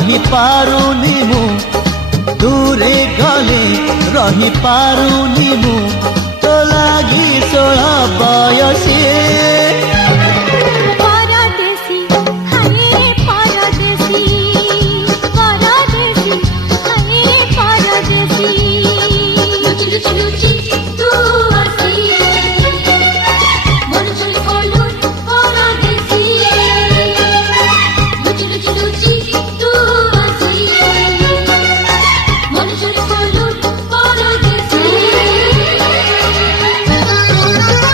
रही पारुनी मु दूरे गले रही पारुनी मु तो लागी 16 बयसी